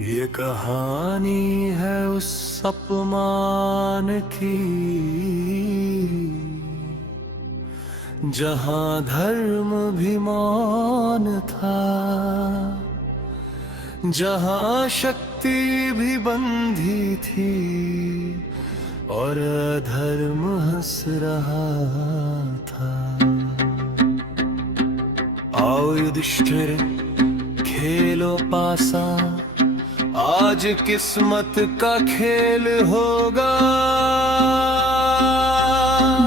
ये कहानी है उस अपमान की जहां धर्म भी मौन था, जहां शक्ति भी बंधी थी और अधर्म हंस रहा था। आओ युधिष्ठिर खेलो पासा, आज किस्मत का खेल होगा।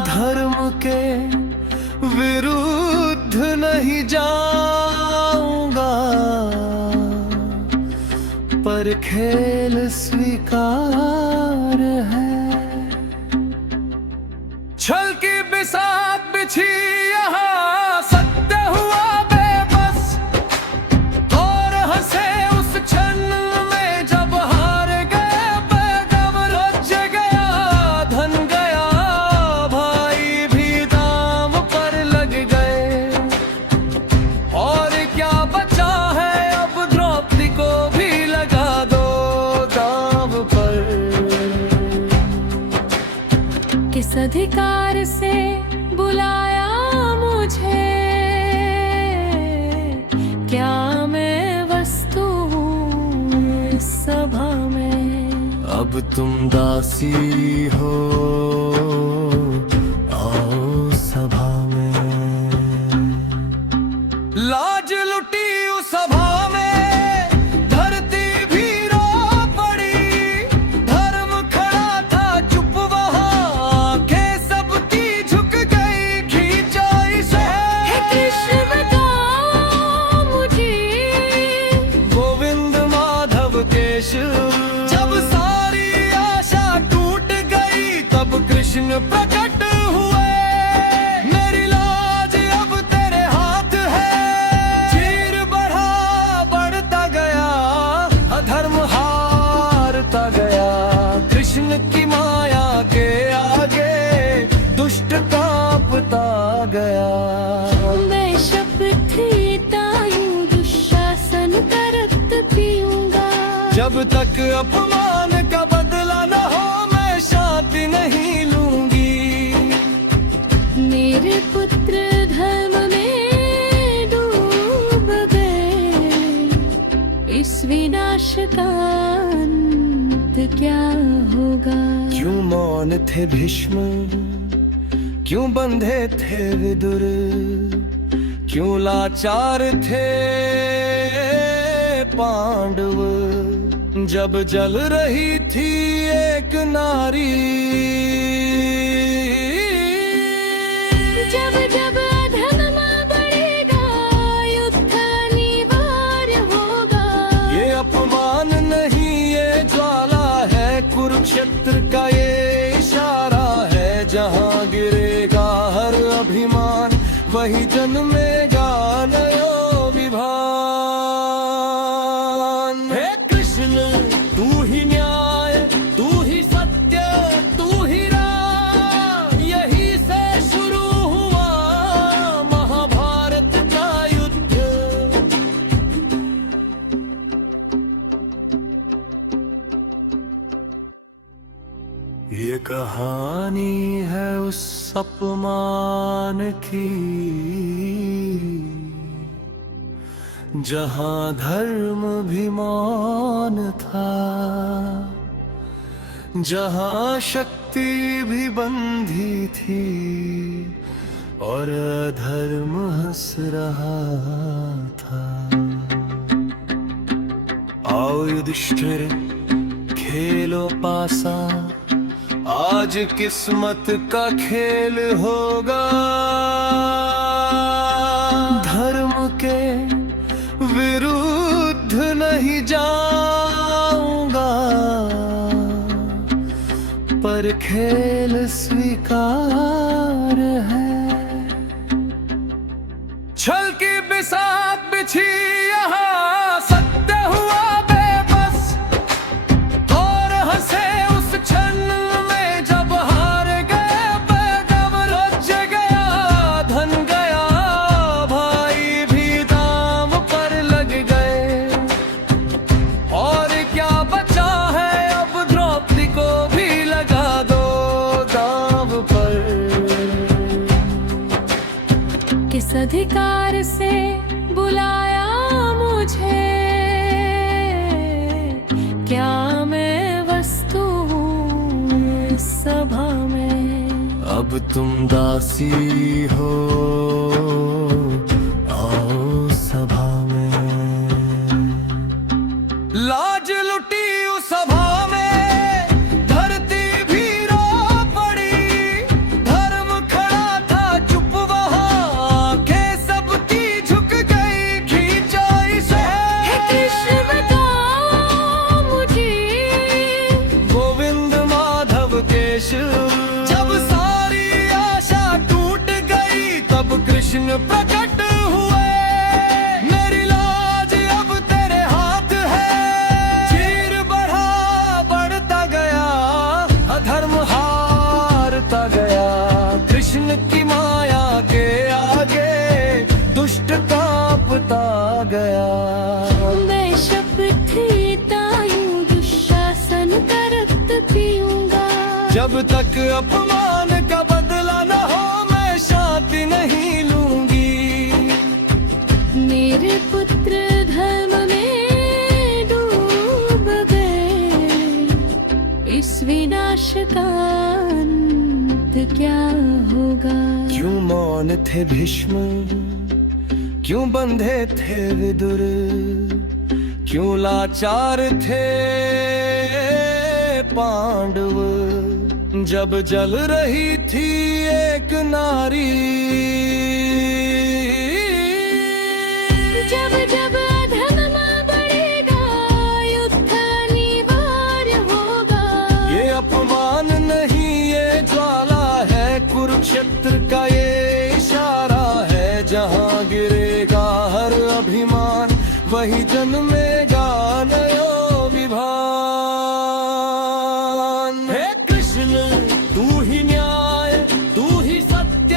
धर्म के विरुद्ध नहीं जाऊंगा, पर खेल स्वीकार है। छल की बिसात बिछी यहाँ, सत्य हुआ बेबस और हंसे उस क्षण में जब हार गए पैगम। लज गया धन गया, भाई भी दाम पर लग गए, और क्या बचा है अब द्रौपदी को भी लगा दो दांव पर। किस अधिकार से बुलाया मुझे, क्या मैं वस्तु हूँ इस सभा में। अब तुम दासी हो, आओ सभा में। लाज लुटी उस सभा में, धरती भी रो पड़ी। धर्म खड़ा था चुप वहाँ, आंखें सबकी झुक गई। खींचा इसे हे कृष्ण बताओ मुझे, गोविंद माधव केशव। जब सारी आशा टूट गई तब कृष्ण प्रकट हुए। मेरी लाज अब तेरे हाथ है। चीर बढ़ा बढ़ता गया, अधर्म हारता गया। कृष्ण की माया के आगे दुष्ट कांपता गया। मैं शपथ तायूं दुशासन का रक्त पीऊंगा। जब तक अपमान का बदला न हो, मैं शांति नहीं लूंगी। मेरे पुत्र धर्म में डूब गए, इस विनाश का अंत क्या होगा। क्यों मौन थे भीष्म, क्यों बंधे थे विदुर, क्यों लाचार थे पांडव। जब जल रही थी एक नारी, जब जब अधर्म बढ़ेगा युद्ध अनिवार्य होगा। ये अपमान नहीं ये ज्वाला है, कुरुक्षेत्र का ये इशारा है। जहाँ गिरेगा हर अभिमान, वही जन्मेगा नयो विभान। हे कृष्ण तू ही न्याय, तू ही सत्य, तू ही राम। यही से शुरू हुआ महाभारत का युद्ध। ये कहानी है उस अपमान की जहां धर्म भी मौन था, जहां शक्ति भी बंधी थी और अधर्म हंस रहा था। आओ युधिष्ठिर खेलो पासा, आज किस्मत का खेल होगा। धर्म के विरुद्ध नहीं जाऊंगा, पर खेल स्वीकार है। छल की बिसात बिछी यहाँ, सत्य हुआ बेबस और हंसे उस क्षण में जब हार गए पैगम। लज गया धन गया, भाई भी दाम पर लग गए, और अब तुम दासी हो, आओ सभा में। लाज लुटी उस सभा में, धरती भी रो पड़ी। धर्म खड़ा था चुप वहाँ, आंखें सबकी झुक गई। खींचा इसे हे कृष्ण बताओ मुझे, गोविंद माधव केशव। जब सारी आशा टूट गई, तब कृष्ण प्रकट हुए। मेरी लाज अब तेरे हाथ है। चीर बढ़ा बढ़ता गया, अधर्म हारता गया। कृष्ण की माया के आगे दुष्ट कांपता गया। मैं शपथ लेता हूँ दुशासन का रक्त पीऊंगा। जब तक अपमान का बदला न हो, मैं शांति नहीं लूंगी। मेरे पुत्र धर्म में डूब गए, इस विनाश का अंत क्या होगा। क्यों मौन थे भीष्म, क्यों बंधे थे विदुर, क्यों लाचार थे पांडव। जब जल रही थी एक नारी, जब जब अधर्म बढ़ेगा, युद्ध अनिवार्य होगा। ये अपमान नहीं ये ज्वाला है, कुरुक्षेत्र का ये इशारा है। जहाँ गिरेगा हर अभिमान, वही जन्मेगा नयो विभान। हे कृष्ण तू ही न्याय, तू ही सत्य,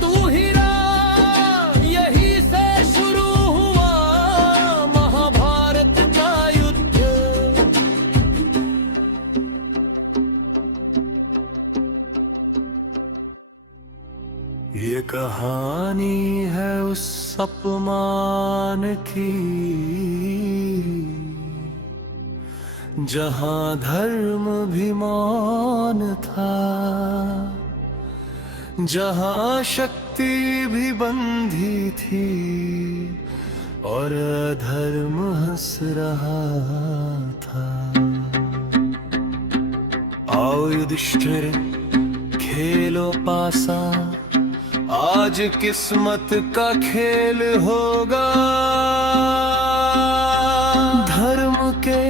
तू ही राम। यही से शुरू हुआ महाभारत का युद्ध। ये कहानी है उस अपमान की, जहाँ धर्म भी मौन था, जहाँ शक्ति भी बंधी थी, और अधर्म हंस रहा था। आओ युधिष्ठिर खेलो पासा, आज किस्मत का खेल होगा। धर्म के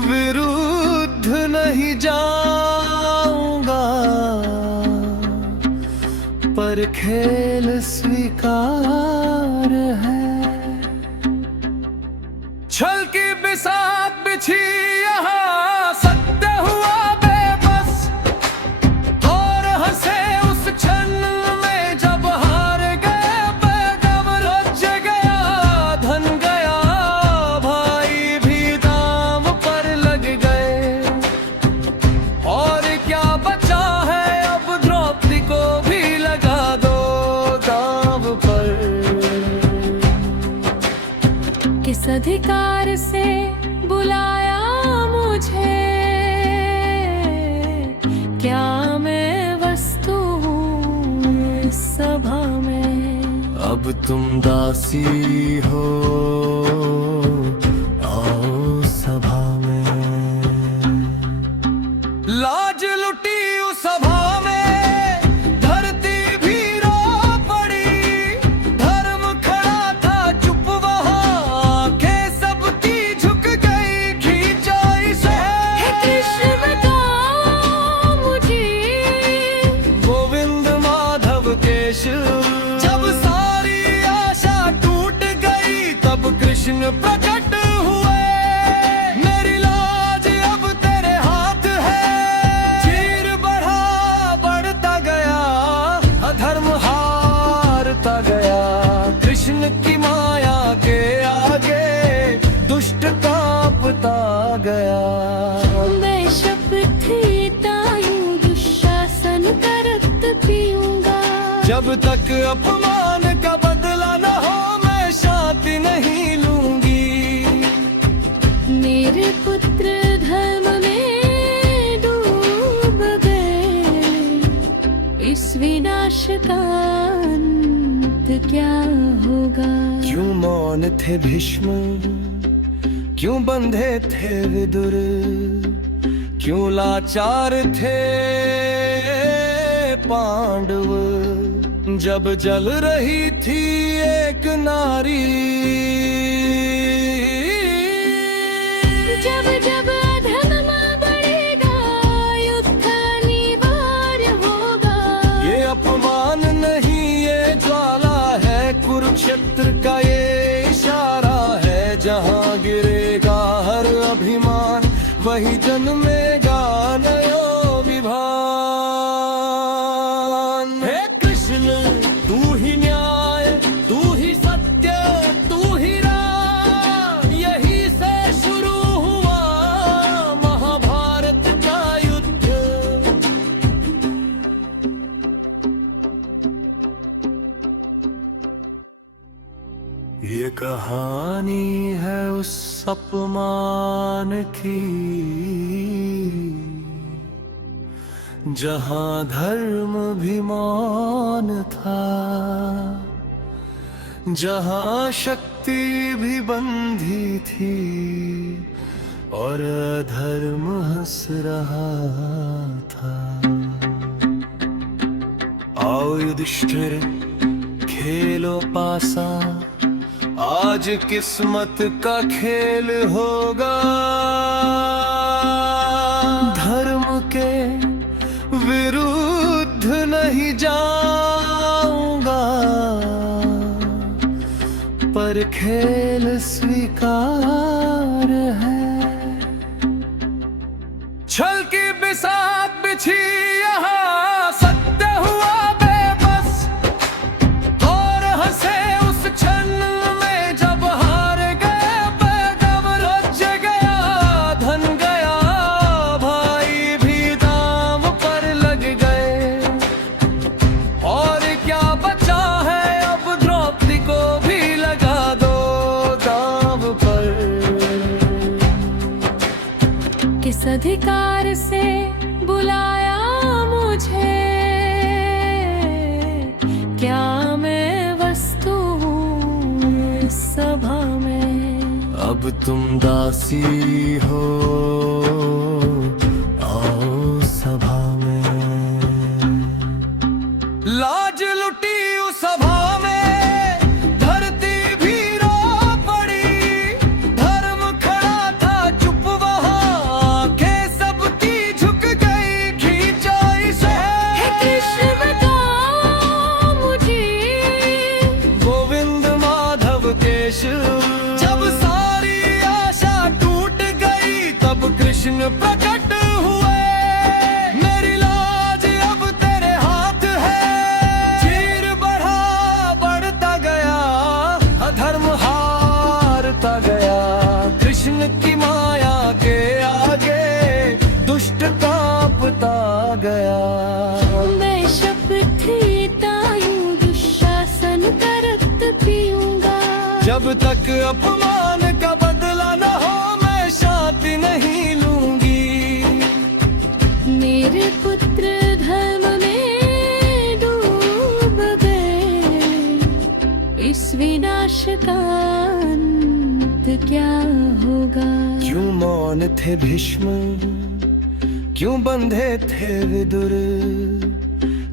विरुद्ध नहीं जाऊंगा, पर खेल स्वीकार है। छल की बिसात बिछी यहाँ, सत्य हुआ बेबस, और हंसे उस क्षण में जब हार गए पैगम। लज गया धन गया, भाई भी दाम पर लग गए। और क्या बचा है अब, द्रौपदी को भी लगा दो दांव पर। किस अधिकार से बुलाया मुझे, क्या मैं वस्तु हूँ इस सभा में। अब तुम दासी हो, आओ सभा में। लाज लुटी उस सभा में, धरती भी रो पड़ी। धर्म खड़ा था चुप वहाँ, आंखें सबकी झुक गई। खींचा इसे हे कृष्ण बताओ मुझे, गोविंद माधव केशव। जब सारी आशा टूट गई, तब कृष्ण प्रकट हुए। मेरी लाज अब तेरे हाथ है। चीर बढ़ा बढ़ता गया, अधर्म हारता गया। कृष्ण की माया के आगे दुष्ट कांपता गया। मैं शपथ लेता हूँ दुशासन का रक्त पीऊंगा। जब तक अपमान का बदला न हो, मैं शांति नहीं लूंगी। मेरे पुत्र धर्म में डूब गए, का अंत क्या होगा। क्यों मौन थे भीष्म, क्यों बंधे थे विदुर, क्यों लाचार थे पांडव, जब जल रही थी एक नारी। जब जब अधर्म बढ़ेगा युद्ध अनिवार्य होगा। ये अपमान नहीं ये ज्वाला है, कुरुक्षेत्र का ये इशारा है। जहाँ गिरेगा हर अभिमान, वही जन्मेगा नयो विभान। हे कृष्ण तू ही न्याय, तू ही सत्य, तू ही राम। यही से शुरू हुआ महाभारत का युद्ध। ये कहानी है उस अपमान की, जहां धर्म भी मौन था, जहां शक्ति भी बंधी थी और अधर्म हंस रहा था। आओ युधिष्ठिर खेलो पासा, आज किस्मत का खेल होगा। धर्म के विरुद्ध नहीं जाऊंगा, पर खेल स्वीकार है। छल की बिसात बिछी यहाँ, सत्य हुआ बेबस और हंसे उस क्षण में जब हार गए पैदव। राज्य गया धन गया, भाई भी दाम पर लग गए, और क्या बचा है अब द्रौपदी को भी लगा दो दांव पर। किस अधिकार से बुलाया मुझे, क्या मैं वस्तु हूँ इस सभा में। अब तुम दासी हो, आओ सभा में। लाज लुटी उस सभा में, धरती भी रो पड़ी। धर्म खड़ा था चुप वहाँ, आंखें सबकी झुक गई खींचाई से। हे कृष्ण बताओ मुझे, गोविंद माधव केशव। जब सारी आशा टूट गई, तब कृष्ण प्रकट हुए। मेरी लाज अब तेरे हाथ है। चीर बढ़ा बढ़ता गया, अधर्म हारता गया। कृष्ण की माया के आगे दुष्ट कांपता गया। मैं शपथ लेता हूँ दुशासन का रक्त पीऊंगा। जब तक अपमान का बदला न हो, मैं शांति नहीं लूंगी। मेरे पुत्र धर्म में डूब गए, इस विनाश का अंत क्या होगा। क्यों मौन थे भीष्म, क्यों बंधे थे विदुर,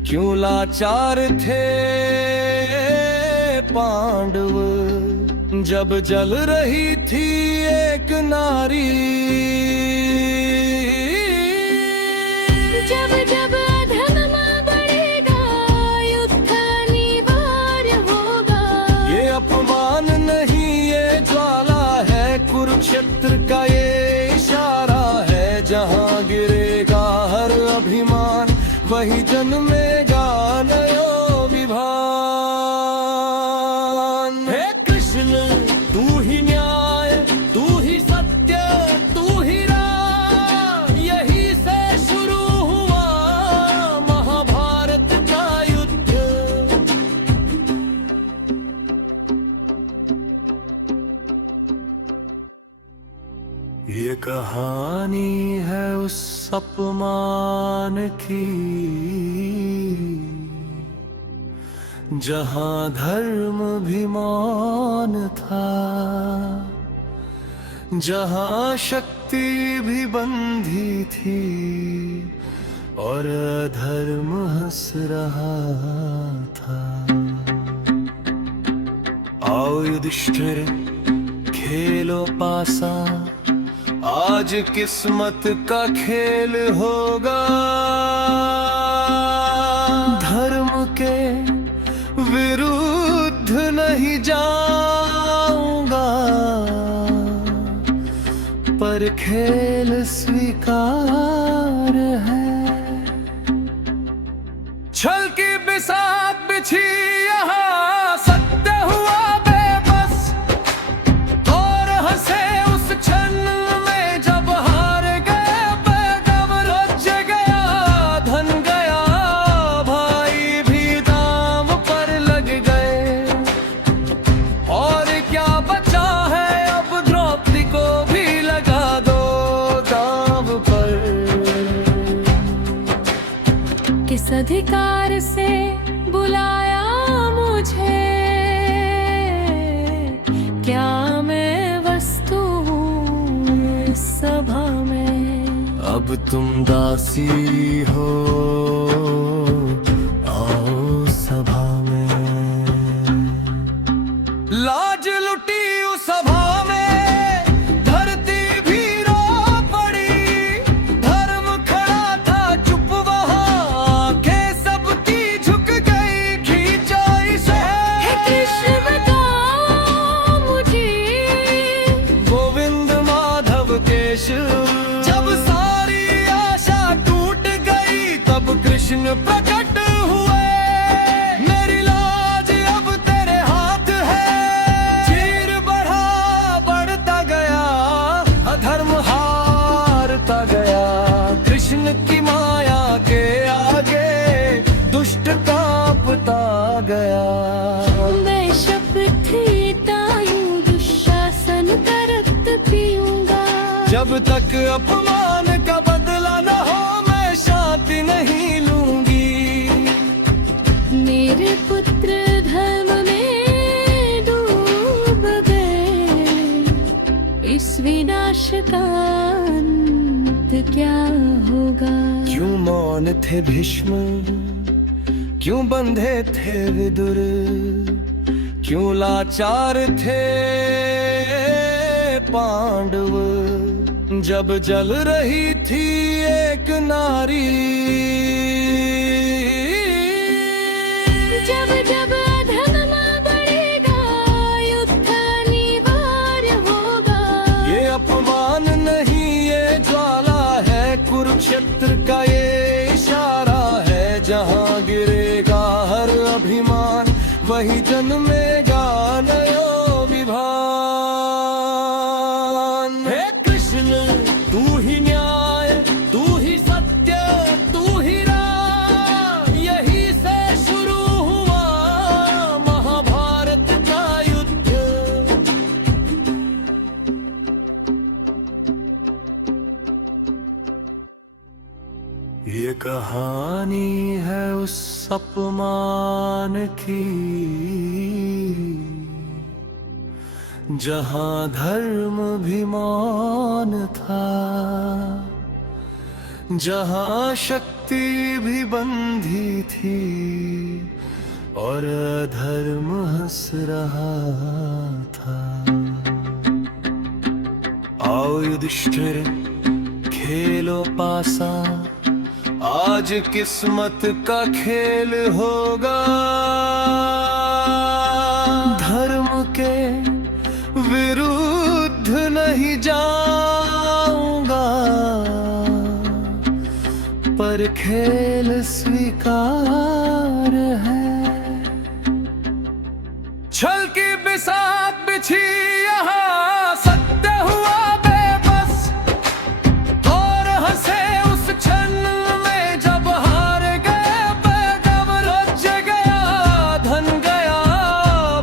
क्यों लाचार थे पांडव, जब जल रही थी एक नारी। जब जब अधर्म बढ़ेगा युद्ध अनिवार्य होगा। ये अपमान नहीं ये ज्वाला है, कुरुक्षेत्र का ये इशारा है। जहाँ गिरेगा हर अभिमान, वही जन्मेगा नयो विभान। हे कृष्ण तू ही न्याय, तू ही सत्य, तू ही राम। यही से शुरू हुआ महाभारत का युद्ध। ये कहानी है उस अपमान की, जहां धर्म भी मौन था, जहां शक्ति भी बंधी थी और अधर्म हंस रहा था। आओ युधिष्ठिर खेलो पासा, आज किस्मत का खेल होगा। धर्म के विरुद्ध नहीं जाऊंगा, पर खेल स्वीकार है। छल की बिसात बिछी यहाँ, सत्य हुआ बेबस और हंसे उस क्षण में जब हार गए पैगम। राज्य गया, धन गया, भाई भी दाम पर लग गए, और क्या बचा है अब द्रौपदी को भी लगा दो दांव पर। किस अधिकार से बुलाया मुझे, क्या मैं वस्तु हूँ इस सभा में। अब तुम दासी हो, आओ सभा में। लाज लुटी उस सभा में, धरती भी रो पड़ी। धर्म खड़ा था चुप वहाँ, आंखें सबकी झुक गई। खींचा इसे हे कृष्ण बताओ मुझे, गोविंद माधव केशव। जब सारी आशा टूट गई, तब कृष्ण प्रकट हुए। मेरी लाज अब तेरे हाथ है, चीर बढ़ा बढ़ता गया, अधर्म हारता गया। कृष्ण की माया के आगे दुष्ट कांपता गया। मैं शपथ लेता हूँ दुशासन का रक्त पीऊंगा। जब तक अपमान का बदला न हो, मैं शांति नहीं लूंगी। मेरे पुत्र धर्म में डूब गए, इस विनाश का अंत क्या होगा। क्यों मौन थे भीष्म, क्यों बंधे थे विदुर, क्यों लाचार थे पांडव। जब जल रही थी एक नारी, जब जब अधर्म बढ़ेगा, युद्ध अनिवार्य होगा। ये अपमान नहीं ये ज्वाला है, कुरुक्षेत्र का ये इशारा है। जहाँ गिरेगा हर अभिमान, वही जन्मेगा नयो विभान। हे कृष्ण तू ही न्याय, तू ही सत्य, तू ही राम। यही से शुरू हुआ महाभारत का युद्ध। ये कहानी है उस अपमान की, जहां धर्म भी मौन था, जहां शक्ति भी बंधी थी और अधर्म हंस रहा था। आओ युधिष्ठिर खेलो पासा, आज किस्मत का खेल होगा। धर्म के विरुद्ध नहीं जाऊंगा, पर खेल स्वीकार है। छल की बिसात बिछी यहाँ, सत्य हुआ बेबस और हंसे उस क्षण में जब हार गए पैगम। राज्य गया, धन गया,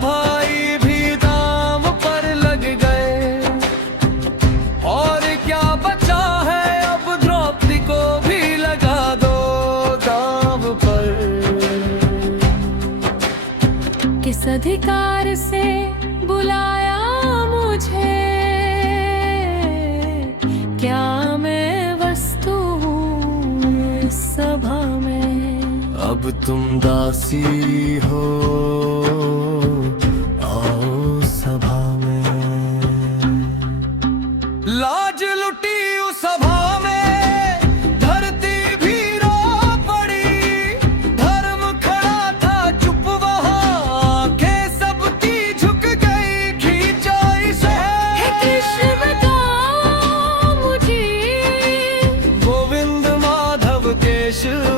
भाई भी दाम पर लग गए, और क्या बचा है अब द्रौपदी को भी लगा दो दांव पर। अब तुम दासी हो, आओ सभा में। लाज लुटी उस सभा में, धरती भी रो पड़ी। धर्म खड़ा था चुप वहाँ, आंखें सबकी झुक गई। खींचा इसे हे कृष्ण बताओ मुझे, गोविंद माधव केशव।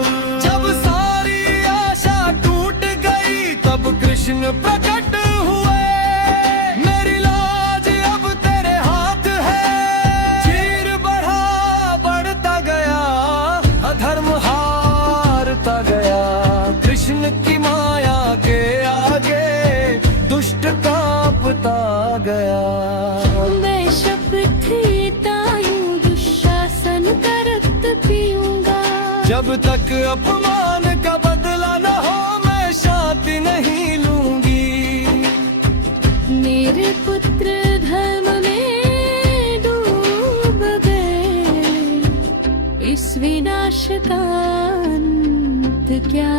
जब सारी आशा टूट गई, तब कृष्ण प्रकट हुए। मेरी लाज अब तेरे हाथ है। चीर बढ़ा बढ़ता गया, अधर्म हारता गया। कृष्ण की माया के आगे दुष्ट कांपता गया। मैं शपथ लेता हूँ दुशासन का रक्त पीऊंगा। जब तक अपमान का बदला न हो, मैं शांति नहीं लूंगी। मेरे पुत्र धर्म में डूब गए, इस विनाश का अंत क्या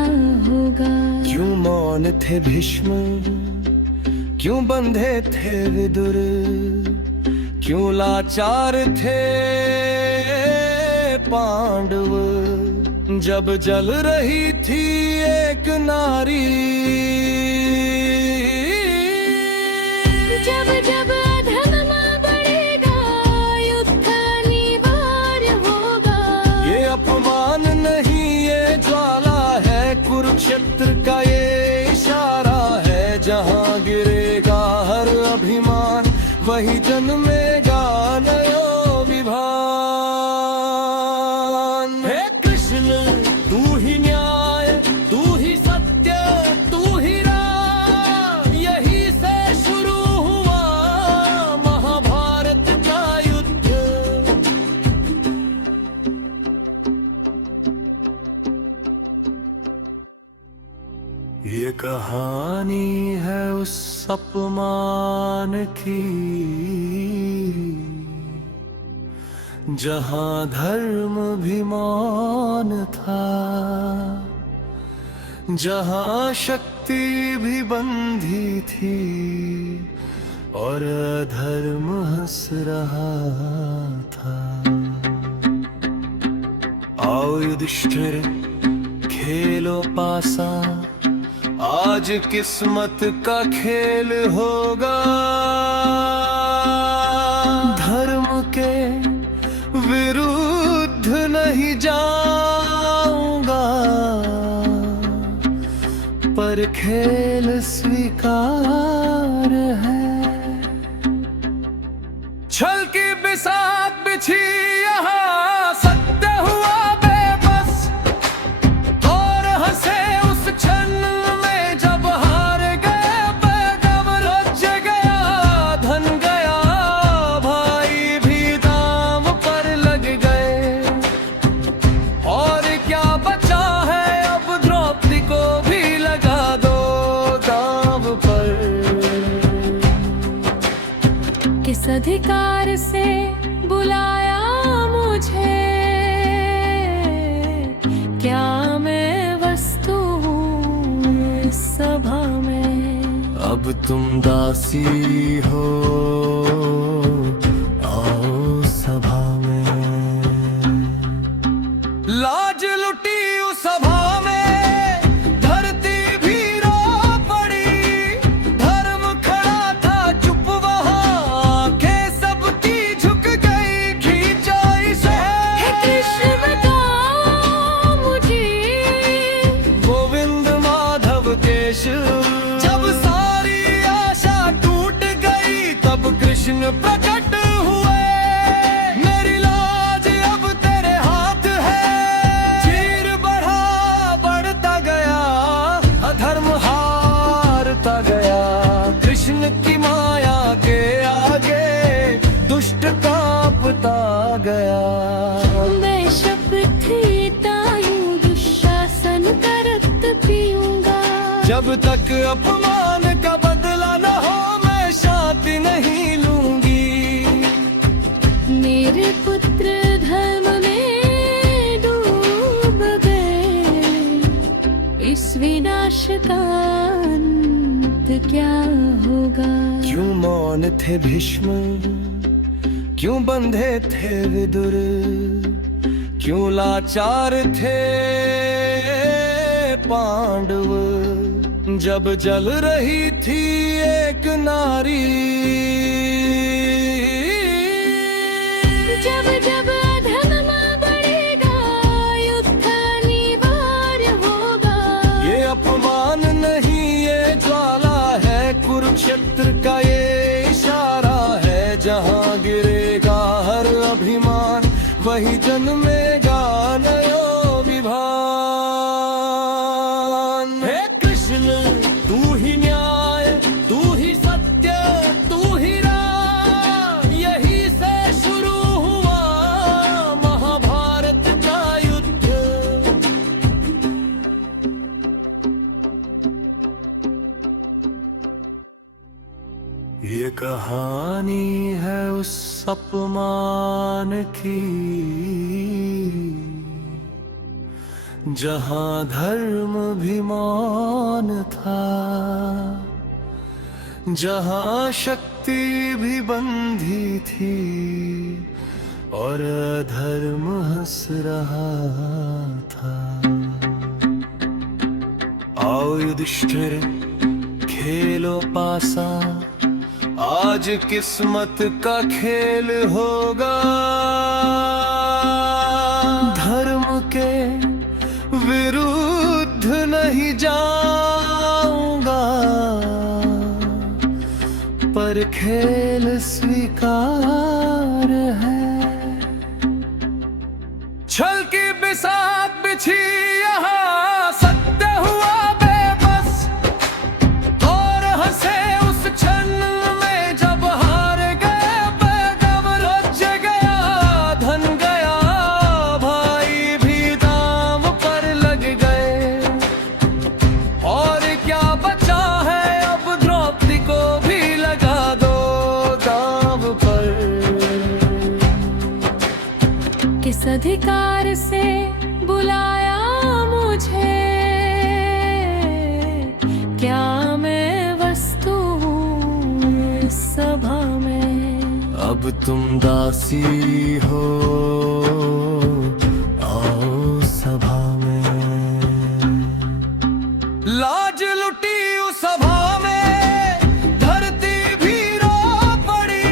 होगा। क्यों मौन थे भीष्म, क्यों बंधे थे विदुर, क्यों लाचार थे पांडव। जब जल रही थी एक नारी, जब जब अधर्म बढ़ेगा, युद्ध अनिवार्य होगा। ये अपमान नहीं ये ज्वाला है, कुरुक्षेत्र का ये इशारा है। जहाँ गिरेगा हर अभिमान, वही जन्मेगा नयो विभान। हे कृष्ण तू ही न्याय, तू ही सत्य, तू ही राम। यही से शुरू हुआ महाभारत का युद्ध। ये कहानी है उस अपमान की, जहाँ धर्म भी मौन था, जहाँ शक्ति भी बंधी थी, और अधर्म हंस रहा था। आओ युधिष्ठिर खेलो पासा, आज किस्मत का खेल होगा। धर्म के विरुद्ध नहीं जाऊंगा, पर खेल स्वीकार है। छल की बिसात बिछी यहाँ, सत्य हुआ बेबस, और हंसे उस क्षण में जब हार गए पैगम। राज्य गया धन गया, भाई भी दाम पर लग गए। और क्या बचा है अब, द्रौपदी को भी लगा दो दांव पर। किस अधिकार से बुलाया मुझे, क्या मैं वस्तु हूँ इस सभा में। अब तुम दासी हो, आओ सभा में। लाज लुटी उस सभा में, धरती भी रो पड़ी। धर्म खड़ा था चुप वहाँ, आंखें सबकी झुक गई। खींचा इसे हे कृष्ण बताओ मुझे, गोविंद माधव केशव। जब सारी आशा टूट गई, तब कृष्ण प्रकट हुए। मेरी लाज अब तेरे हाथ है। चीर बढ़ा बढ़ता गया, अधर्म हारता गया। कृष्ण की माया के आगे दुष्ट कांपता गया। मैं शपथ लेता हूँ दुशासन का रक्त पीऊंगा। जब तक अपमान का बदला न हो, मैं शांति नहीं लूंगी। मेरे पुत्र धर्म में डूब गए, का अंत क्या होगा। क्यों मौन थे भीष्म, क्यों बंधे थे विदुर, क्यों लाचार थे पांडव, जब जल रही थी एक नारी। जब जब अधर्म बढ़ेगा युद्ध अनिवार्य होगा। ये अपमान नहीं ये ज्वाला है, कुरुक्षेत्र का ये इशारा है। जहाँ गिरेगा हर अभिमान वही जन्मेगा नयो विभान। हे कृष्ण तू ही न्याय, तू ही सत्य, तू ही राम, यही से शुरू हुआ महाभारत का युद्ध। ये कहानी है उस अपमान की, जहां धर्म भी मौन था, जहां शक्ति भी बंधी थी और अधर्म हंस रहा था। आओ युधिष्ठिर खेलो पासा, आज किस्मत का खेल होगा। धर्म के विरुद्ध नहीं जाऊंगा, पर खेल स्वीकार है। छल की बिसात बिछी यहाँ, सत्य हुआ बेबस और हंसे उस क्षण में जब हार गए पैगम। रच गया धन गया भाई भी दाम पर लग गए, और क्या बचा है अब द्रौपदी को भी लगा दो दांव पर। किस अधिकार से बुलाया मुझे, क्या मैं वस्तु हूँ इस सभा में। अब तुम दासी हो आओ सभा में। लाज लुटी उस सभा में, धरती भी रो पड़ी।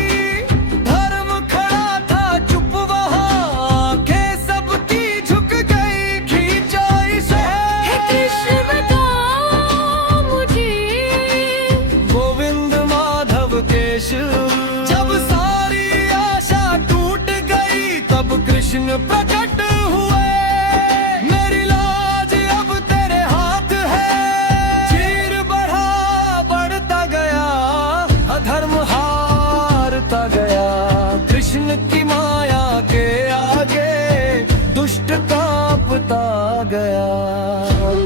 धर्म खड़ा था चुप वहाँ, आंखें सबकी झुक गई खींचाई से। हे कृष्ण बताओ मुझे, गोविंद माधव केशव, जब सारी आशा टूट गई तब कृष्ण प्रकट हुए। मेरी लाज अब तेरे हाथ है, चीर बढ़ा बढ़ता गया, अधर्म हारता गया। कृष्ण की माया के आगे दुष्ट कांपता गया।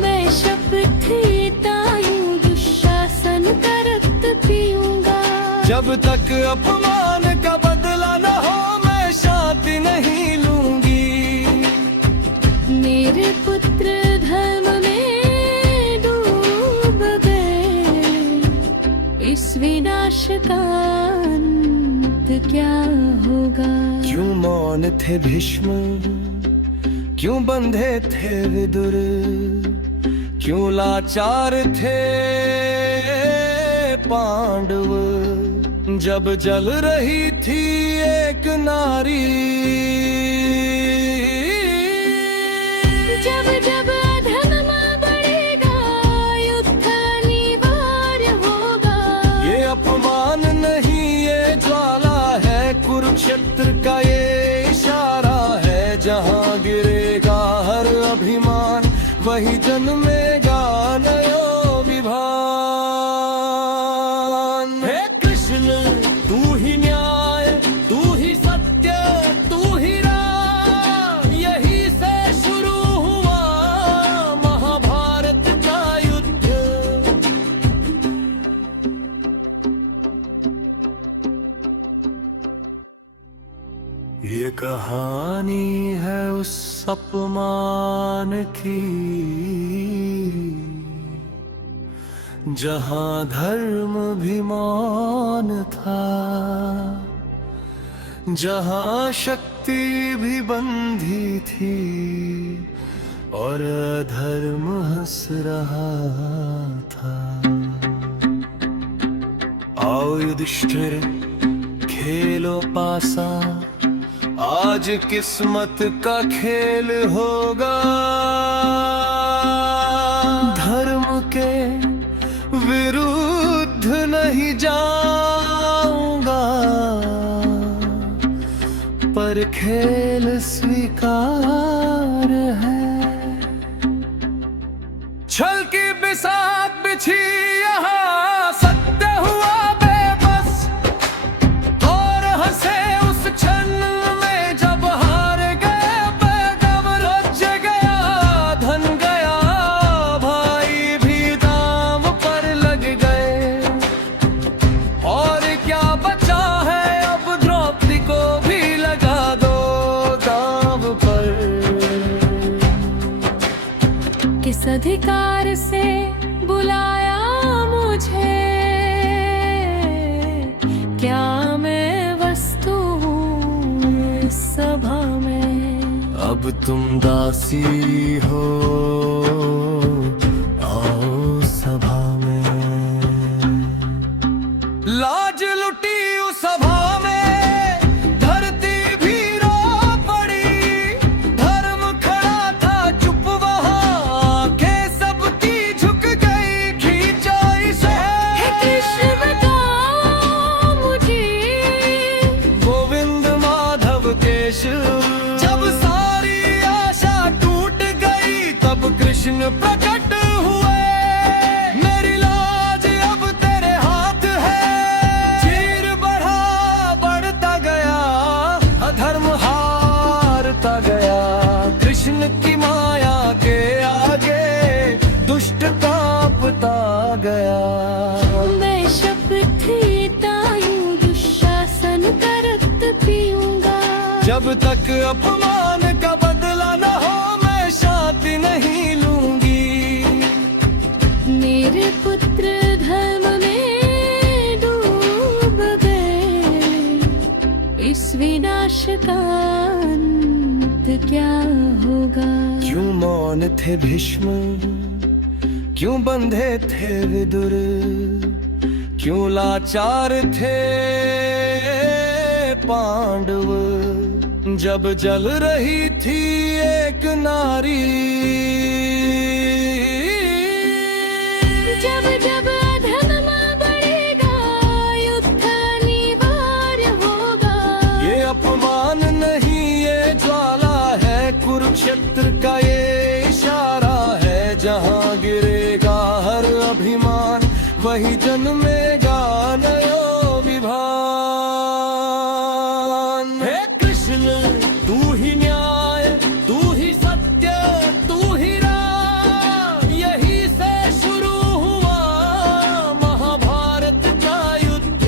मैं शपथ लेता हूँ दुशासन का रक्त पीऊंगा। जब तक अपमान का बदला न हो मैं शांति नहीं लूंगी। मेरे पुत्र धर्म में डूब गए, इस विनाश का अंत क्या होगा। क्यों मौन थे भीष्म, क्यों बंधे थे विदुर, क्यों लाचार थे पांडव, जब जल रही थी एक नारी। जब जब अधर्म बढ़ेगा युद्ध अनिवार्य होगा। ये अपमान नहीं ये ज्वाला है, कुरुक्षेत्र का ये इशारा है। जहाँ गिरेगा हर अभिमान वही जन्मेगा नयो विभान। हे कृष्ण तू ही न्याय, तू ही सत्य, तू ही राम, यही से शुरू हुआ महाभारत का युद्ध। ये कहानी है उस अपमान की, जहां धर्म भी मौन था, जहां शक्ति भी बंधी थी और अधर्म हंस रहा था। आओ युधिष्ठिर खेलो पासा, आज किस्मत का खेल होगा। धर्म के विरुद्ध नहीं जाऊंगा, पर खेल स्वीकार है। छल की बिसात बिछी यहाँ, सत्य हुआ बेबस और हंसे उस क्षण में जब हार गए पैगम। राज्य गया, धन गया, भाई भी दाम पर लग गए, और क्या बचा है अब द्रौपदी को भी लगा दो दांव पर। किस अधिकार से बुलाया मुझे, क्या मैं वस्तु हूँ इस सभा में। अब तुम दासी हो, आओ सभा में। लाज लुटी उस सभा में, धरती भी रो पड़ी। धर्म खड़ा था चुप वहाँ, आंखें सबकी झुक गई। खींचाई से हे कृष्ण बताओ मुझे, गोविंद माधव केशव। जब सारी आशा टूट गई, तब कृष्ण प्रकट हुए। मेरी लाज अब तेरे हाथ है। चीर बढ़ा बढ़ता गया, अधर्म हारता गया। कृष्ण की माया के आगे दुष्ट कांपता गया। मैं शपथ लेता हूँ दुशासन का रक्त पीऊंगा। जब तक अपमान का बदला न हो, मैं शांति नहीं लूंगी। मेरे पुत्र धर्म में डूब गए, इस विनाश का अंत क्या होगा। क्यों मौन थे भीष्म, क्यों बंधे थे विदुर, क्यों लाचार थे पांडव। जब जल रही थी एक नारी, जब जब अधर्म बढ़ेगा, युद्ध अनिवार्य होगा। ये अपमान नहीं ये ज्वाला है, कुरुक्षेत्र का ये इशारा है। जहाँ गिरेगा हर अभिमान, वही जन्मेगा नयो विभान। हे कृष्ण तू ही न्याय, तू ही सत्य, तू ही राम। यही से शुरू हुआ महाभारत का युद्ध।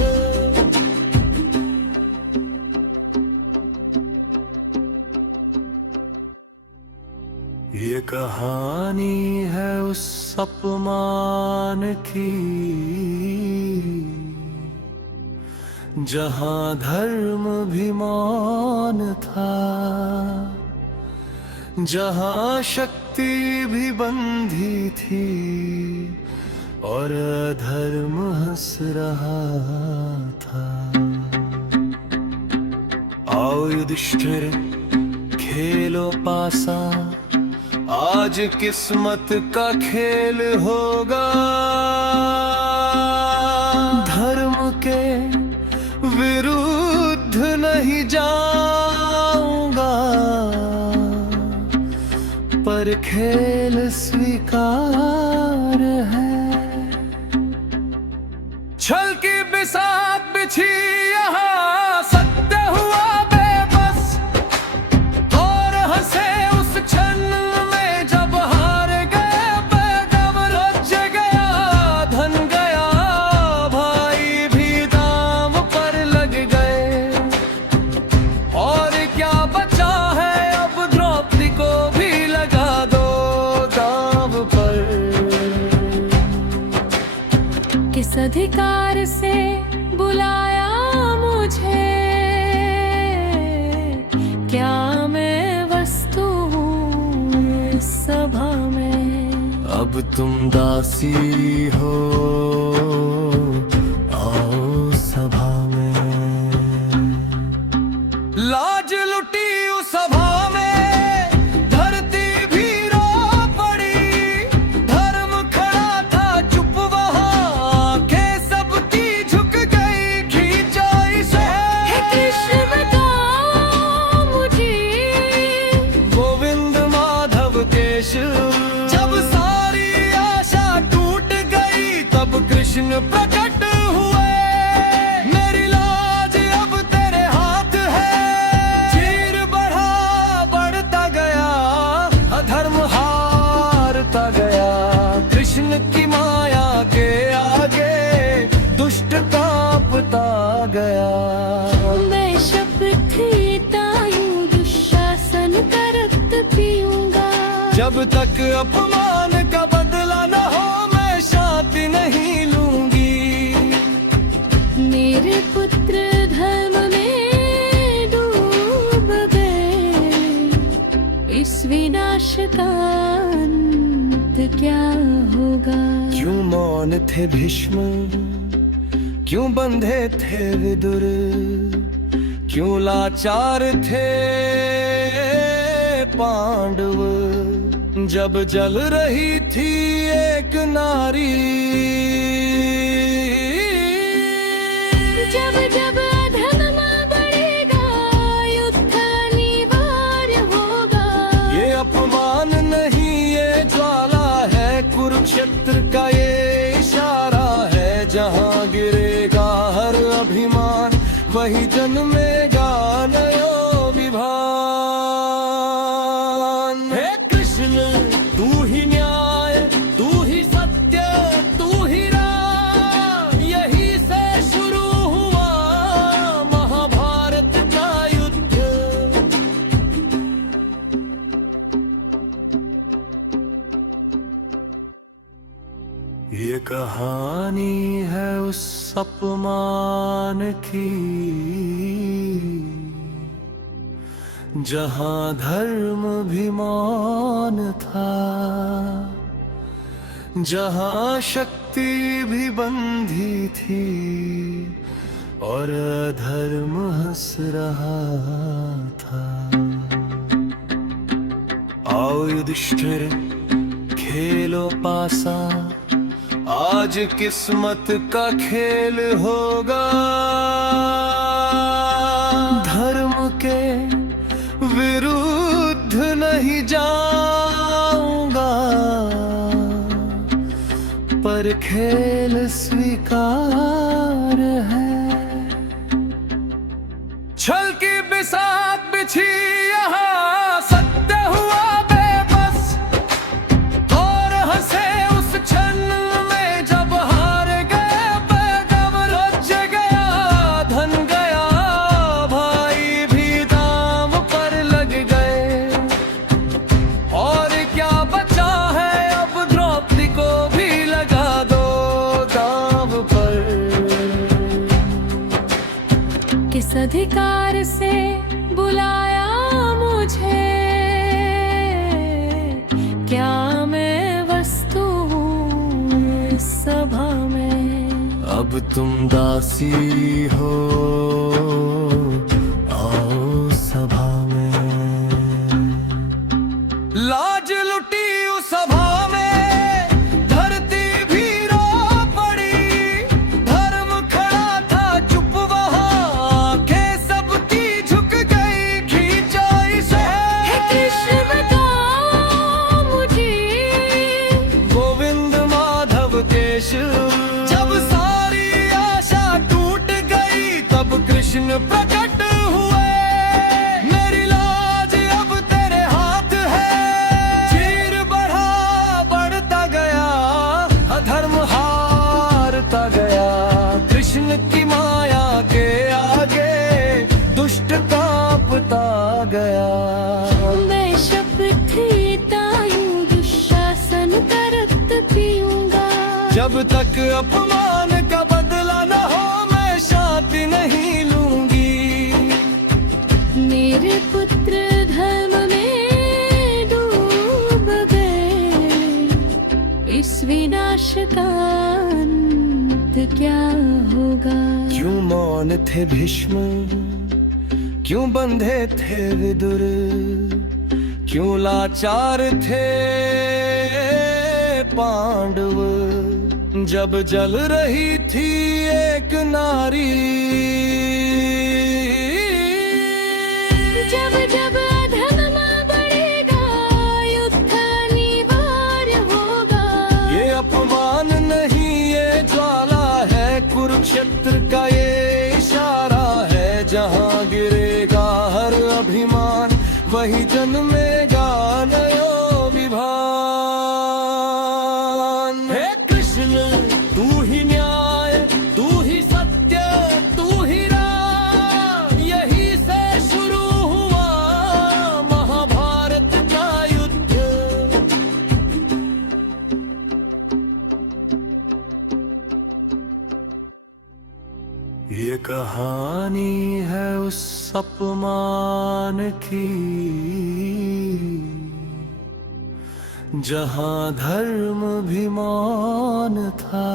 ये कहानी है उस अपमान की, जहां धर्म भी मौन था, जहां शक्ति भी बंधी थी और अधर्म हंस रहा था। आओ युधिष्ठिर खेलो पासा, आज किस्मत का खेल होगा। धर्म के विरुद्ध नहीं जाऊंगा, पर खेल स्वीकार है। छल की बिसात बिछी यहाँ, सत्य हुआ बेबस और हंसे उस क्षण में जब हार गए पैगम। राज्य गया, धन गया, भाई भी दाम पर लग गए, और क्या बचा है अब द्रौपदी को भी लगा दो दांव पर। सभा में। अब तुम दासी हो, आओ सभा में। लाज लुटी उस सभा में, धरती भी रो पड़ी। धर्म खड़ा था चुप वहाँ, आंखें सबकी झुक गई। खींचा इसे, हे कृष्ण बताओ मुझे, गोविंद माधव केशव। जब सारी आशा टूट गई, तब कृष्ण प्रकट हुए। मेरी लाज अब तेरे हाथ है। चीर बढ़ा बढ़ता गया, अधर्म हारता गया। कृष्ण की माया के आगे दुष्ट कांपता गया। मैं शपथ लेता हूँ दुशासन का रक्त पीऊंगा। जब तक अपमान का बदला न हो, मैं शांति नहीं लूंगी। मेरे पुत्र धर्म में डूब गए, इस विनाश का अंत क्या होगा। क्यों मौन थे भीष्म, क्यों बंधे थे विदुर। क्यों लाचार थे पांडव। जब जल रही थी एक नारी, जब जब अधर्म बढ़ेगा, युद्ध अनिवार्य होगा। ये अपमान नहीं ये ज्वाला है, कुरुक्षेत्र का ये इशारा है। जहाँ गिरेगा हर अभिमान, वही जन्मेगा नयो विभान। हे कृष्ण तू ही न्याय, तू ही सत्य, तू ही राम। यही से शुरू हुआ महाभारत का युद्ध। ये कहानी है उस अपमान की, जहाँ धर्म भी मौन था। जहाँ शक्ति भी बंधी थी, और अधर्म हंस रहा था। आओ युधिष्ठिर खेलो पासा, आज किस्मत का खेल होगा। धर्म के विरुद्ध नहीं जाऊंगा, पर खेल स्वीकार है। छल की बिसात बिछी यहाँ, सत्य हुआ बेबस। और हंसे उस क्षण में, जब हार गए पैगम। रच गया धन गया, भाई भी दाम पर लग गए। और क्या बचा है अब, द्रौपदी को भी लगा दो दाम पर। किस अधिकार से बुलाया मुझे, क्या मैं वस्तु हूँ इस सभा में। अब तुम दासी हो, आओ सभा में। लाज लुटी उस सभा में, धरती भी रो पड़ी। धर्म खड़ा था चुप वहाँ, आंखें सबकी झुक गई। खींचा इसे, हे कृष्ण बताओ मुझे, गोविंद माधव केशव। जब सारी आशा टूट गई, तब कृष्ण प्रकट हुए। मेरी लाज अब तेरे हाथ है। चीर बढ़ा बढ़ता गया, अधर्म हारता गया। कृष्ण की माया के आगे दुष्ट कांपता गया। मैं शपथ लेता हूँ दुशासन का रक्त पीऊंगा। जब तक अपमान का बदला न हो, मैं शांति नहीं लूंगी। मेरे पुत्र धर्म में डूब गए, विनाश का अंत क्या होगा। क्यों मौन थे भीष्म, क्यों बंधे थे विदुर, क्यों लाचार थे पांडव, जब जल रही थी एक नारी। जब जब अधर्म बढ़ेगा युद्ध अनिवार्य होगा। ये अपमान नहीं ये ज्वाला है, कुरुक्षेत्र का ये इशारा है। जहाँ गिरेगा हर अभिमान वही जन्मेगा नयो विभान। हे कृष्ण तू ही न्याय, तू ही सत्य, तू ही राम, यही से शुरू हुआ महाभारत का युद्ध। ये कहानी है उस अपमान की, जहाँ धर्म भी मौन था,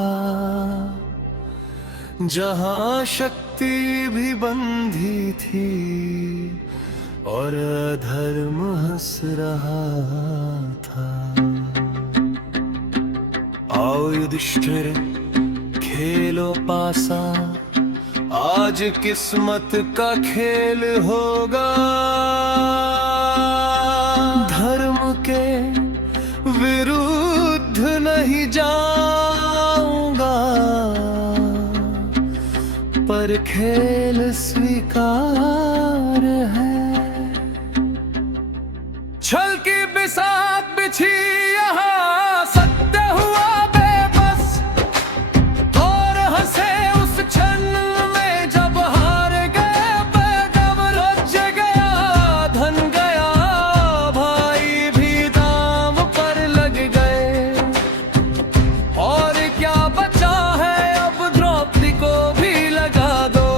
जहाँ शक्ति भी बंधी थी और अधर्म हंस रहा था। आओ युधिष्ठिर खेलो पासा, आज किस्मत का खेल होगा। धर्म के विरुद्ध नहीं जाऊंगा, पर खेल स्वीकार है। छल की बिसात बिछी यहाँ, सत्य हुआ बेबस, और हंसे उस क्षण में जब हार गए पैगम। राज्य गया धन गया, भाई भी दाम पर लग गए, और क्या बचा है अब द्रौपदी को भी लगा दो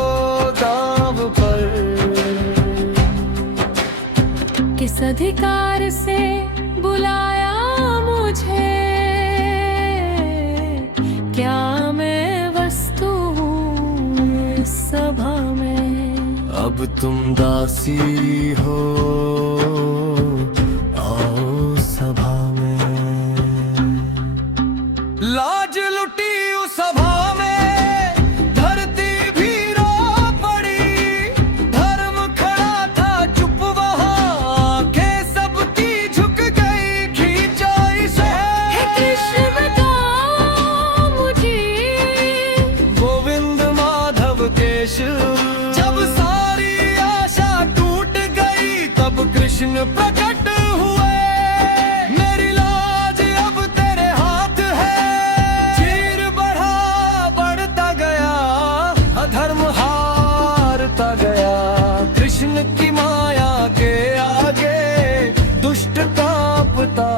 दांव पर। किस अधिकार से बुलाया मुझे, क्या मैं वस्तु हूँ इस सभा में। अब तुम दासी हो, आओ सभा में। लाज लुटी उस सभा में, धरती भी रो पड़ी। धर्म खड़ा था चुप वहाँ, आंखें सबकी झुक गई खींचाई से। हे कृष्ण बताओ मुझे, गोविंद माधव केशव। जब सारी आशा टूट गई तब कृष्ण प्रकट हुए। मेरी लाज अब तेरे हाथ है, चीर बढ़ा बढ़ता गया, अधर्म हारता गया। कृष्ण की माया के आगे दुष्ट कांपता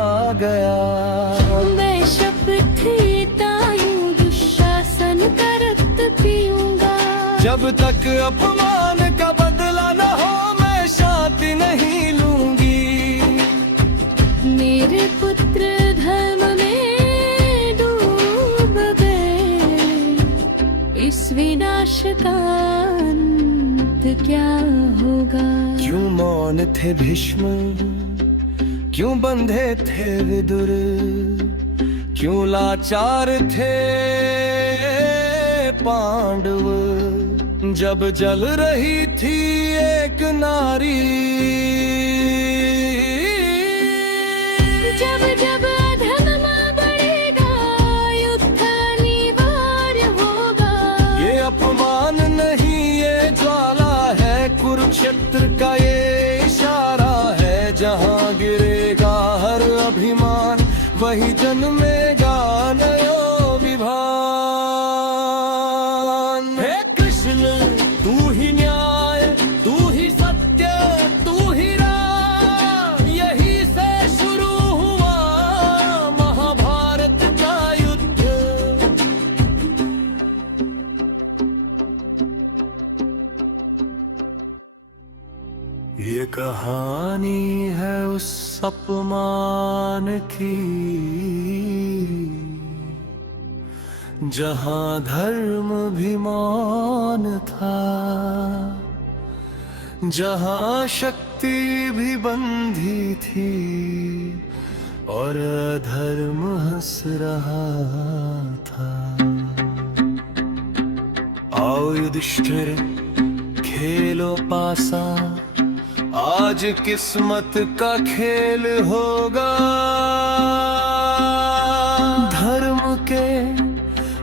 गया। बेशक थी तायूं दुशासन का रक्त पीऊंगा। जब तक अपमान का बदला न हो मैं शांति नहीं लूंगी। मेरे पुत्र धर्म में डूब गए, इस विनाश का अंत क्या होगा। क्यों मौन थे भीष्म, क्यों बंधे थे विदुर, क्यों लाचार थे पांडव, जब जल रही थी एक नारी। जब जब अधर्म बढ़ेगा युद्ध अनिवार्य होगा। ये अपमान नहीं ये ज्वाला है, कुरुक्षेत्र का ये इशारा है। जहाँ गिरेगा हर अभिमान वही जन्मेगा नयो विभान। हे कृष्ण तू ही न्याय, तू ही सत्य, तू ही राम, यही से शुरू हुआ महाभारत का युद्ध। ये कहानी है उस अपमान की, जहाँ धर्म भी मौन था, जहाँ शक्ति भी बंधी थी और अधर्म हंस रहा था। आओ युधिष्ठिर खेलो पासा, आज किस्मत का खेल होगा। धर्म के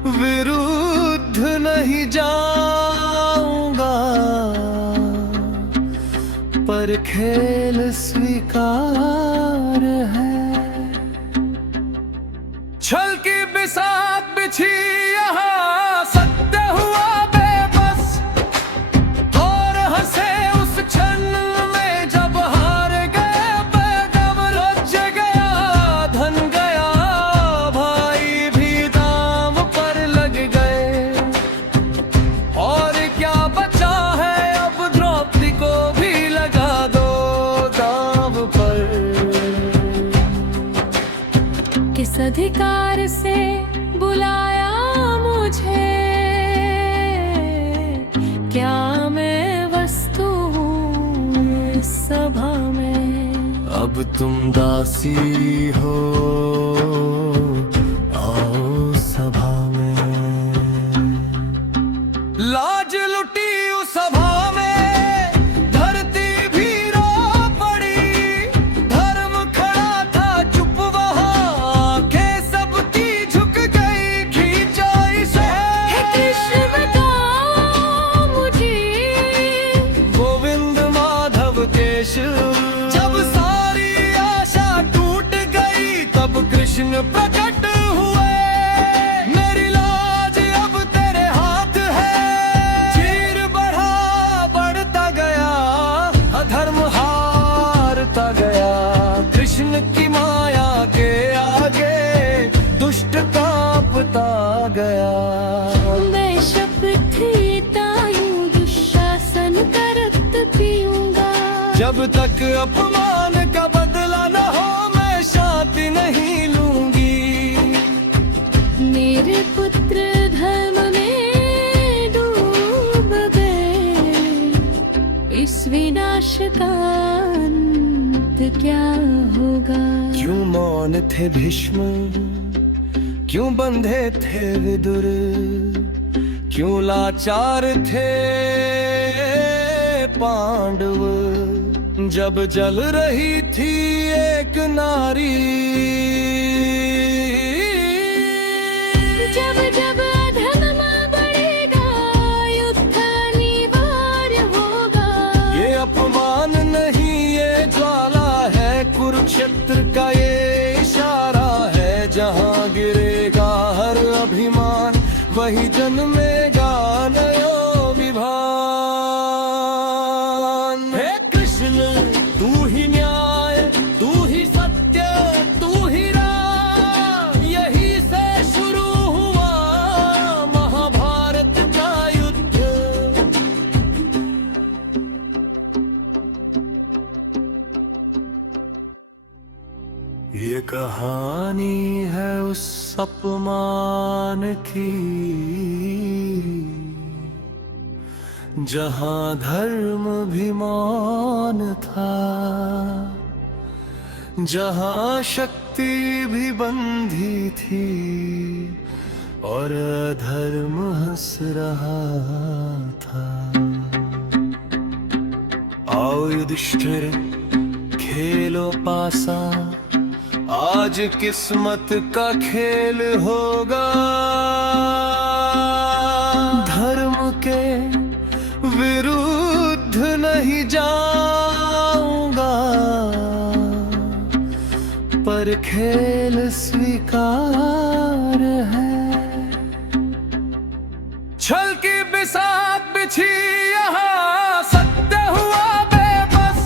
विरुद्ध नहीं जाऊंगा, पर खेल स्वीकार है। छल की बिसात बिछी यहाँ, सत्य हुआ बेबस और हंसे उस क्षण में जब हार गए पैगम। राज्य गया, धन गया, भाई भी दाम पर लग गए, और क्या बचा है अब द्रौपदी को भी लगा दो दांव पर। किस अधिकार से बुलाया मुझे, क्या मैं वस्तु हूँ इस सभा में। अब तुम दासी हो, आओ सभा में। लाज लुटी उस सभा में, धरती भी रो पड़ी। धर्म खड़ा था चुप वहाँ, आंखें सबकी झुक गई खींचाई से। हे कृष्ण बताओ मुझे, गोविंद माधव केशव। जब सारी आशा टूट गई तब कृष्ण प्रकट हुए। मेरी लाज अब तेरे हाथ है। चीर बढ़ा बढ़ता गया, अधर्म हारता गया। कृष्ण की माया के आगे दुष्ट कांपता गया। मैं शपथ तायूं दुशासन का रक्त पीऊंगा। जब तक अपमान का बदला न हो, मैं शांति नहीं लूंगी। मेरे पुत्र धर्म में डूब गए, इस विनाश का अंत क्या होगा। क्यों मौन थे भीष्म, क्यों बंधे थे विदुर, क्यों लाचार थे पांडव। जब जल रही थी एक नारी, जब जब अधर्म बढ़ेगा, युद्ध अनिवार्य होगा। ये अपमान नहीं ये ज्वाला है, कुरुक्षेत्र का ये इशारा है। जहाँ गिरेगा हर अभिमान, वही जन्मेगा नयो विभान। हे कृष्ण तू ही न्याय, तू ही सत्य, तू ही राम। यही से शुरू हुआ महाभारत का युद्ध। ये कहानी है उस अपमान की, जहाँ धर्म भी मौन था, जहाँ शक्ति भी बंधी थी और अधर्म हंस रहा था। आओ युधिष्ठिर खेलो पासा, आज किस्मत का खेल होगा। धर्म के विरुद्ध नहीं जाऊंगा, पर खेल स्वीकार है। छल की बिसात बिछी यहाँ, सत्य हुआ बेबस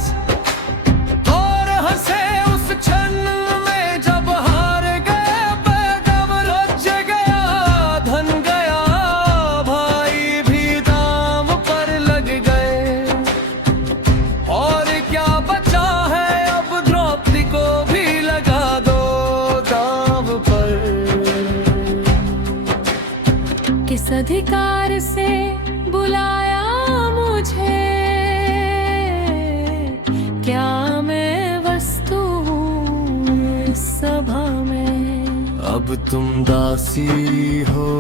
और हंसे उस क्षण में जब हार गए पैगम। राज्य गया, धन गया, भाई भी दाम पर लग गए, और क्या बचा है अब द्रौपदी को भी लगा दो दांव पर। तुम दासी हो,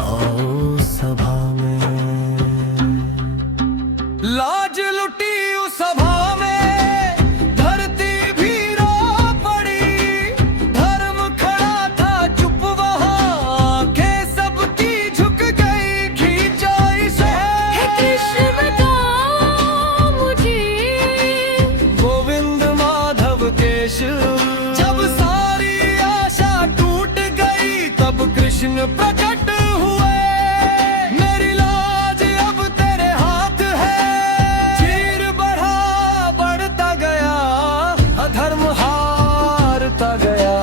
आओ सभा में। लाज लुटी उस सभा में, धरती भी रो पड़ी। धर्म खड़ा था चुप वहाँ, आंखें सबकी झुक गई, खींचा इसे। हे कृष्ण बताओ मुझे, गोविंद माधव केशव। जब सारी आशा टूट गई, तब कृष्ण प्रकट हुए। मेरी लाज अब तेरे हाथ है, चीर बढ़ा बढ़ता गया, अधर्म हारता गया।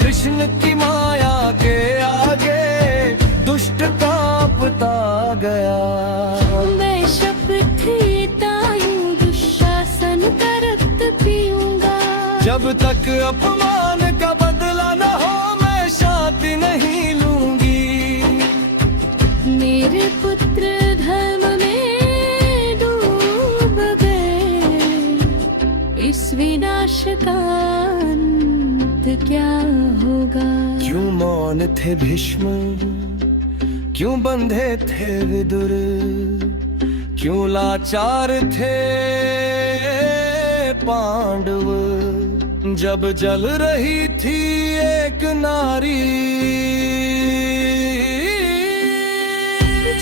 कृष्ण की माया के आगे दुष्ट कांपता गया। मैं शपथ लेता हूँ दुशासन का रक्त पीऊंगा। जब तक अपमान का बदला न हो, मैं शांति नहीं लूंगी। मेरे पुत्र धर्म में डूब गए, इस विनाश का अंत क्या होगा। क्यों मौन थे भीष्म, क्यों बंधे थे विदुर, क्यों लाचार थे पांडव। जब जल रही थी एक नारी,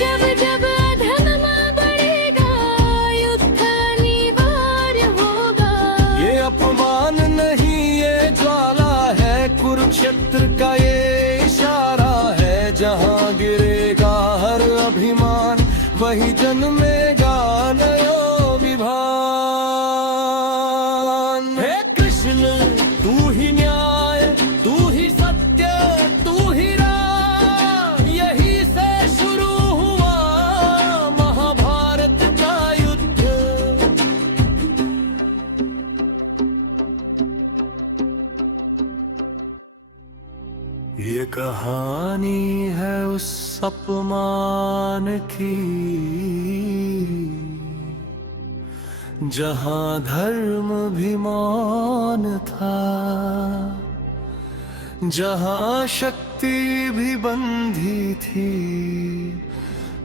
जब जब अधर्म बढ़ेगा, युद्ध अनिवार्य होगा। ये अपमान नहीं ये ज्वाला है, कुरुक्षेत्र का ये इशारा है। जहाँ गिरेगा हर अभिमान, वही जन्मेगा नयो विभान। हे कृष्ण तू ही न्याय, तू ही सत्य, तू ही राम। यही से शुरू हुआ महाभारत का युद्ध। ये कहानी है उस अपमान की, जहां धर्म भी मौन था, जहां शक्ति भी बंधी थी,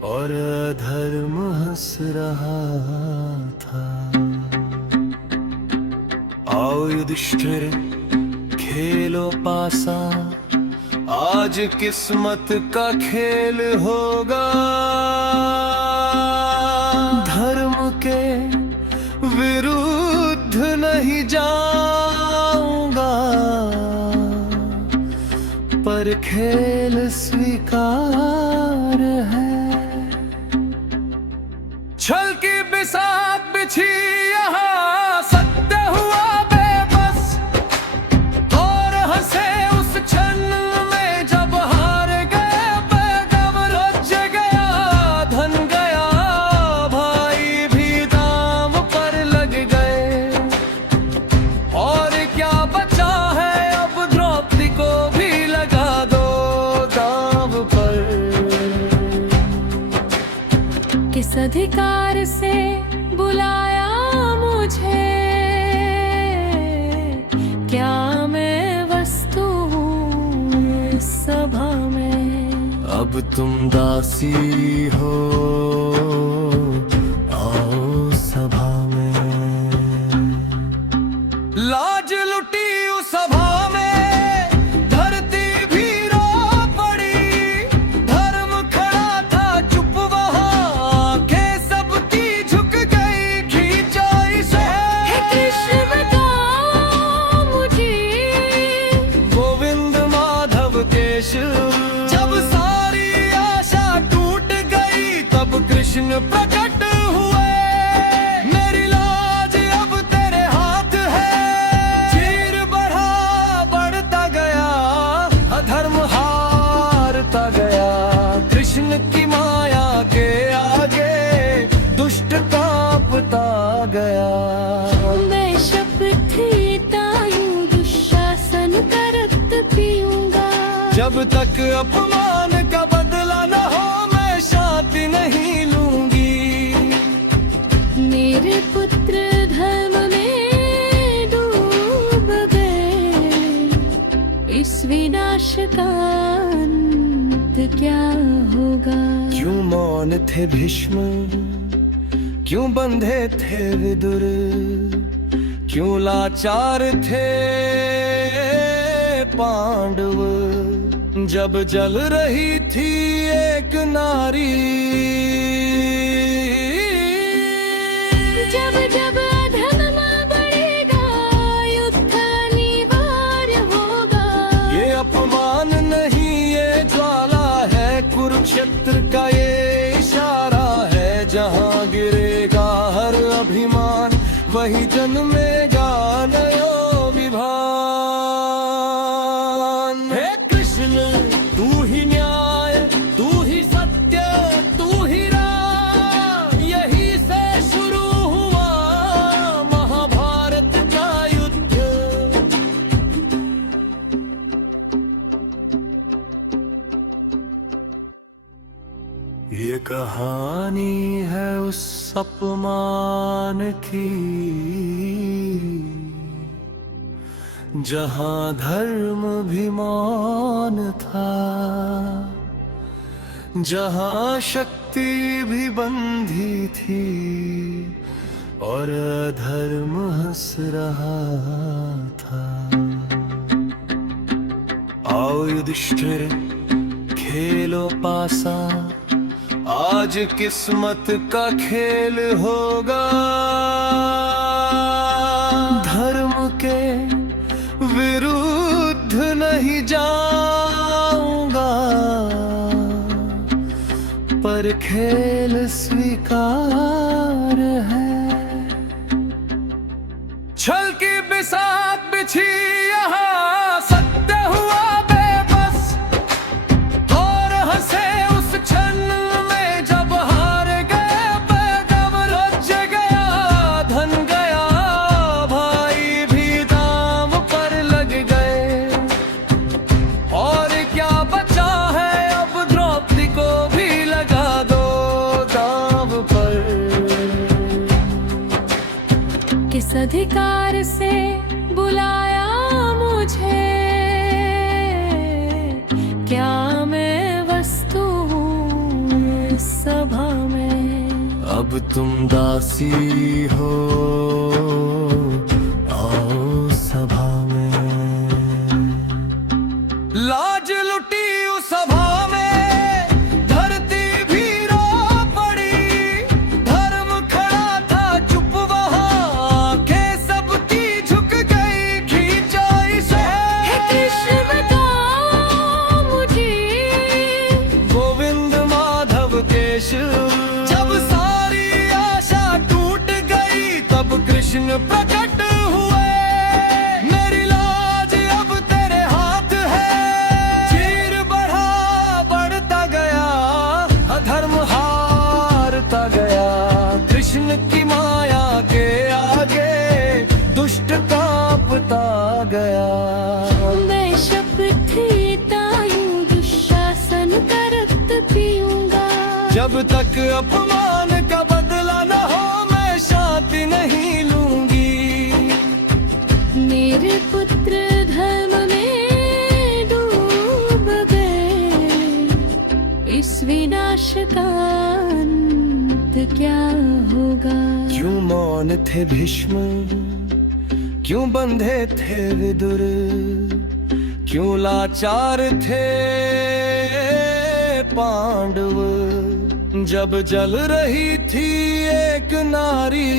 और अधर्म हंस रहा था। आओ युधिष्ठिर खेलो पासा, आज किस्मत का खेल होगा। धर्म के विरुद्ध नहीं जाऊंगा, पर खेल स्वीकार है। छल की बिसात बिछी यहाँ, सत्य हुआ बेबस, और हंसे उस क्षण में जब हार गए पैगम। रच गया धन गया, भाई भी दाम पर लग गए, और क्या बचा है अब द्रौपदी को भी लगा दो दांव पर। किस अधिकार से बुलाया मुझे, क्या मैं वस्तु हूँ इस सभा में। अब तुम दासी हो, आओ सभा में। लाज लुटी उस सभा में, धरती भी रो पड़ी। धर्म खड़ा था चुप वहाँ, आंखें सबकी झुक गई, खींचा इसे। हे कृष्ण बताओ मुझे, गोविंद माधव केशव। जब सारी आशा टूट गई, तब कृष्ण प्रकट हुए। मेरी लाज अब तेरे हाथ है, चीर बढ़ा बढ़ता गया, अधर्म हारता गया। कृष्ण की माया के आगे दुष्ट कांपता गया। मैं शपथ लेता हूँ दुशासन का रक्त पीऊंगा। जब तक अपमान का बदला न हो, मैं शांति नहीं लूंगी। मेरे पुत्र धर्म में डूब गए, इस विनाश का अंत क्या होगा? क्यों मौन थे भीष्म, क्यों बंधे थे विदुर, क्यों लाचार थे पांडव, जब जल रही थी एक नारी। जब जब अधर्म बढ़ेगा युद्ध अनिवार्य होगा। ये अपमान नहीं ये ज्वाला है, कुरुक्षेत्र का ये इशारा है। जहाँ गिरेगा हर अभिमान वही जन्मेगा नयो विभान। हे कृष्ण तू ही न्याय, तू ही सत्य, तू ही राम, यही से शुरू हुआ महाभारत का युद्ध। ये कहानी है उस अपमान की, जहां धर्म भी मौन था, जहां शक्ति भी बंधी थी और अधर्म हंस रहा था। आओ युधिष्ठिर खेलो पासा, आज किस्मत का खेल होगा। धर्म के विरुद्ध नहीं जाऊंगा, पर खेल स्वीकार है। छल की बिसात बिछी यहाँ, सत्य हुआ बेबस और हंसे उस क्षण में जब हार गए पैदव। रच गया धन गया भाई भी दाम पर लग गए, और क्या बचा है अब द्रौपदी को भी लगा दो दांव पर। किस अधिकार से बुलाया मुझे, क्या मैं वस्तु हूँ इस सभा में? अब तुम दासी हो, आओ सभा में। लाज लुटी उस सभा में, धरती भी रो पड़ी। धर्म खड़ा था चुप वहाँ, आंखें सबकी झुक गई खींचाई से। हे कृष्ण बताओ मुझे, गोविंद माधव केशव। जब सारी आशा टूट गई तब कृष्ण प्रकट हुए। मेरी लाज अब तेरे हाथ है, चीर बढ़ा बढ़ता गया, अधर्म हारता गया। कृष्ण की माया के आगे दुष्ट कांपता गया। मैं शपथ लेता हूँ दुशासन का रक्त पीऊंगा। जब तक अपमान का बदला न हो मैं शांति नहीं लूंगी। मेरे पुत्र धर्म में डूब गए, इस विनाश का अंत क्या होगा? क्यों मौन थे भीष्म, क्यों बंधे थे विदुर, क्यों लाचार थे पांडव, जब जल रही थी एक नारी।